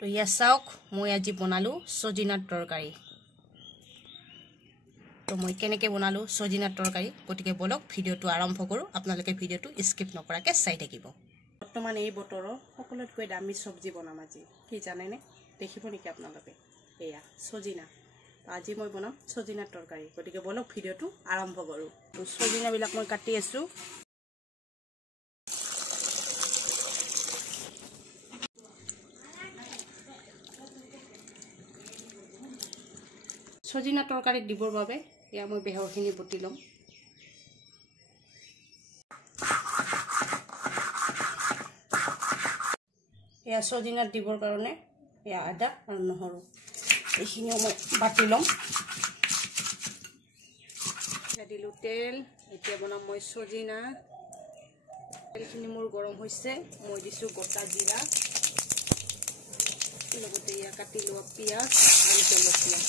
তো ইয়া চাওক মই আজি বনালো সজিনাৰ তৰকাৰী তো মই কেনেকৈ বনালো সজিনাৰ তৰকাৰী গতিকে বলক ভিডিওটো আৰম্ভ কৰো আপোনালোকে ভিডিওটো স্কিপ নকৰাকৈ চাই থাকিব বৰ্তমান এই বতৰৰ সকলোতকৈ দামী সবজি বনাম আজি কি জানেনে দেখিব নেকি আপোনালোকে এয়া সজিনা আজি মই বনাম সজিনাৰ তৰকাৰী গতিকে বলক ভিডিওটো আৰম্ভ কৰো সজিনা বিলাক মই কাটি আছো সজিনা তৰকাৰীত দিবৰ বাবে ইয়া মই বেহৰখিনি বটি লম ইয়া সজিনাত দিবৰ কাৰণে ইয়া আদা আৰু নহৰু এইখিনিও মই বাটি লম দিলোঁ তেল এতিয়া বনাম মই সজিনা তেলখিনি মোৰ গৰম হৈছে মই দিছোঁ গোটা জিৰা লগতে ইয়া কাটি লোৱা পিঁয়াজ আৰু জলকীয়া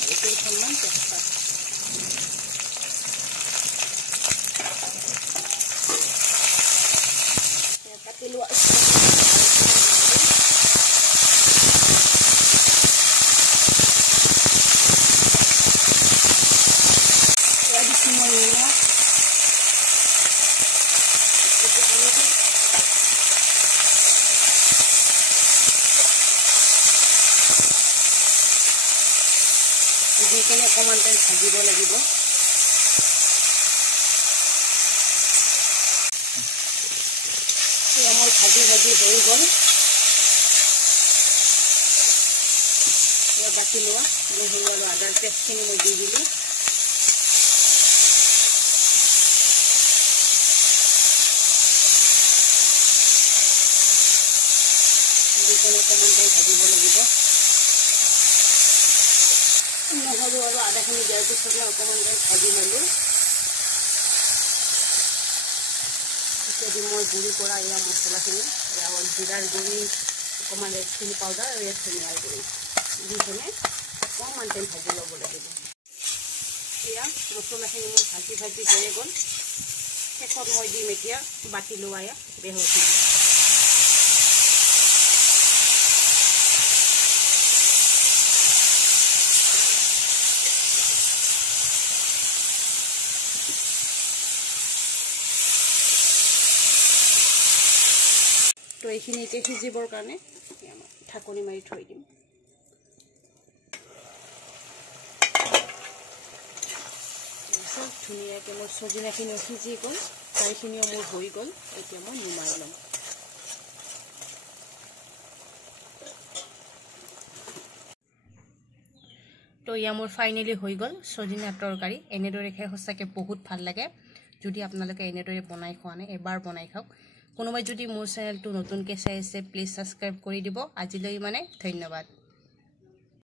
আৰু কেইখনমান তেজপাত কাটি লোৱা সেইখিনি অকণমান টাইম ভাজিব লাগিব মই ভাজি ভাজি হৈ গ'ল বাকি লোৱা নহৰু আৰু আদাৰ পেষ্টখিনি মই দি দিলোঁ দুইখনে অকণমান টাইম ভাজিব লাগিব নহৰু আৰু আদাখিনি দিয়াৰ পিছত মই অকণমান টাইম ভাজি ল'লোঁ এতিয়া মই গুড়ি কৰা এয়া মছলাখিনি এয়া হ'ল জিৰাৰ গুড়ি অকণমান ৰেড চিলি পাউডাৰ আৰু ৰেড ধনিয়াৰ গুড়ি দুইখনে অকণমান টাইম ভাজি ল'ব লাগিব এয়া মছলাখিনি মোৰ ভাজি ভাজি হৈয়ে গ'ল শেষত মই দিম এতিয়া বাটি লোৱা এয়া বেহৰখিনি তো এইখিনি এতিয়া সিজিবৰ কাৰণে ঢাকনি মাৰি থৈ দিম ধুনীয়াকৈ মোৰ সজিনাখিনিও সিজি গ'ল তাইখিনিও মোৰ হৈ গ'ল এতিয়া মই নুমাই ল'ম তো ইয়া মোৰ ফাইনেলি হৈ গ'ল সজিনাৰ তৰকাৰী এনেদৰে খাই সঁচাকৈ বহুত ভাল লাগে যদি আপোনালোকে এনেদৰে বনাই খোৱা নাই এবাৰ বনাই খাওক কোনোবাই যদি মোৰ চেনেলটো নতুনকৈ চাই আছে প্লিজ সাবস্ক্ৰাইব কৰি দিব আজিলৈ মানে ধন্যবাদ